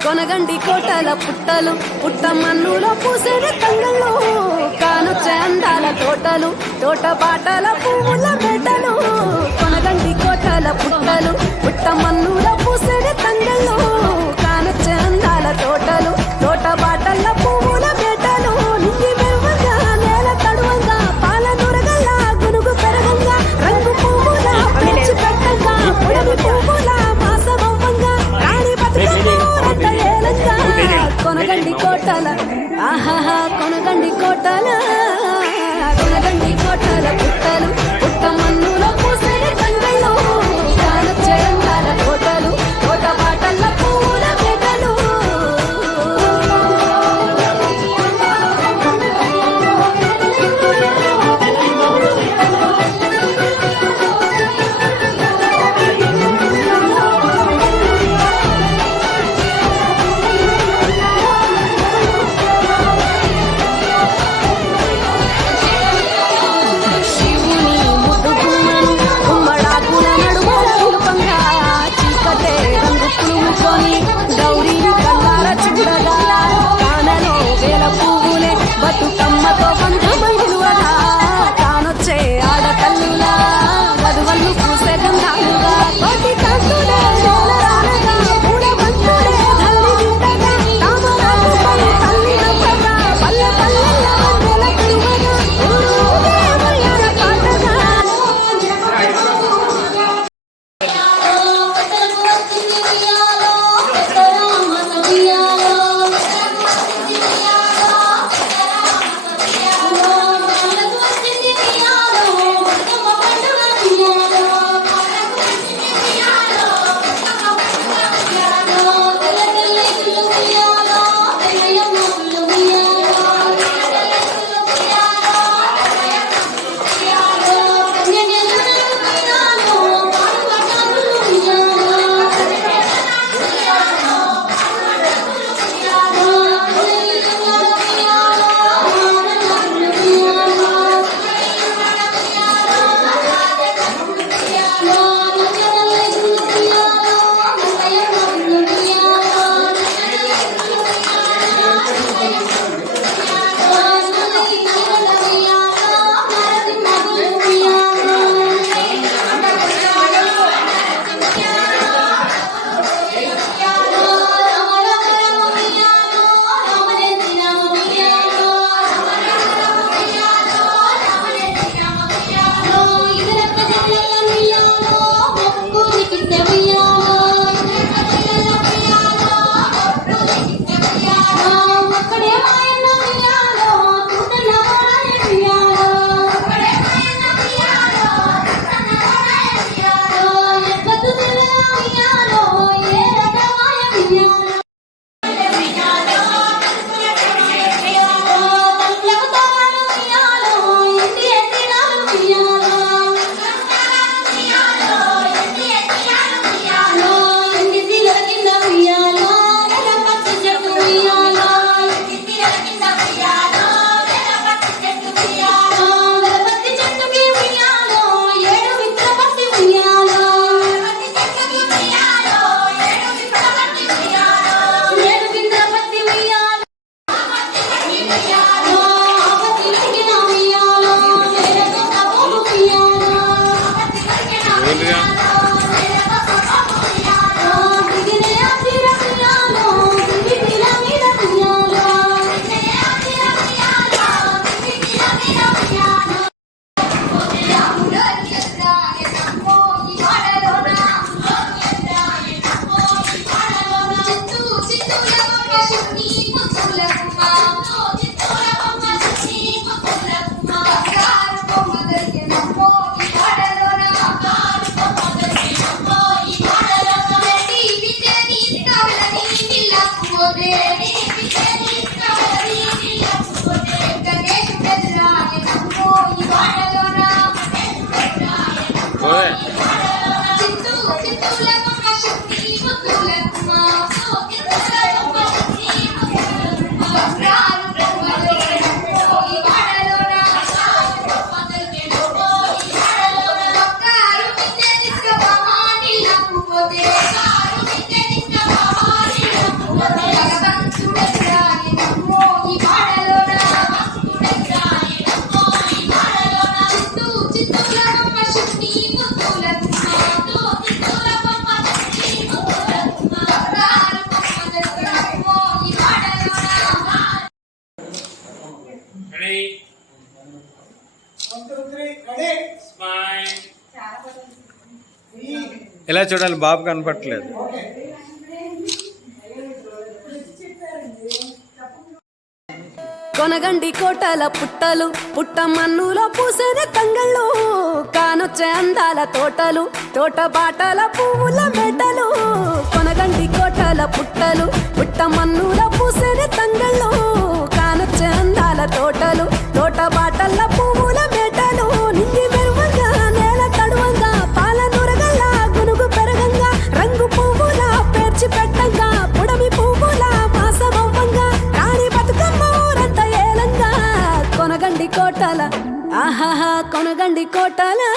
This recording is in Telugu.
కొనగండి కోటల పుట్టలు పుట్ట మన్నుల పూసే తంగళ్ళు కానొచ్చే అందాల తోటలు తోట పాటల పువ్వుల బిడ్డలు కొనగండి కోటల పుట్టలు तला కొద్దిగా Thank you. All right. ఇలా చూడాలి? బాబు కనపట్లేదు కొనగండి కోటల పుట్టలు పుట్ట మన్నులో పూసిన తంగళ్ళు కానొచ్చే అందాల తోటలు తోట బాటల పువ్వుల మెడలు కొనగండి కోటల పుట్టలు పుట్ట మన్నులో పూసిన తంగళ్ళు కానొచ్చే అందాల తోటలు తోట బాటల పువ్వు கொனகண்டி கோட்டலா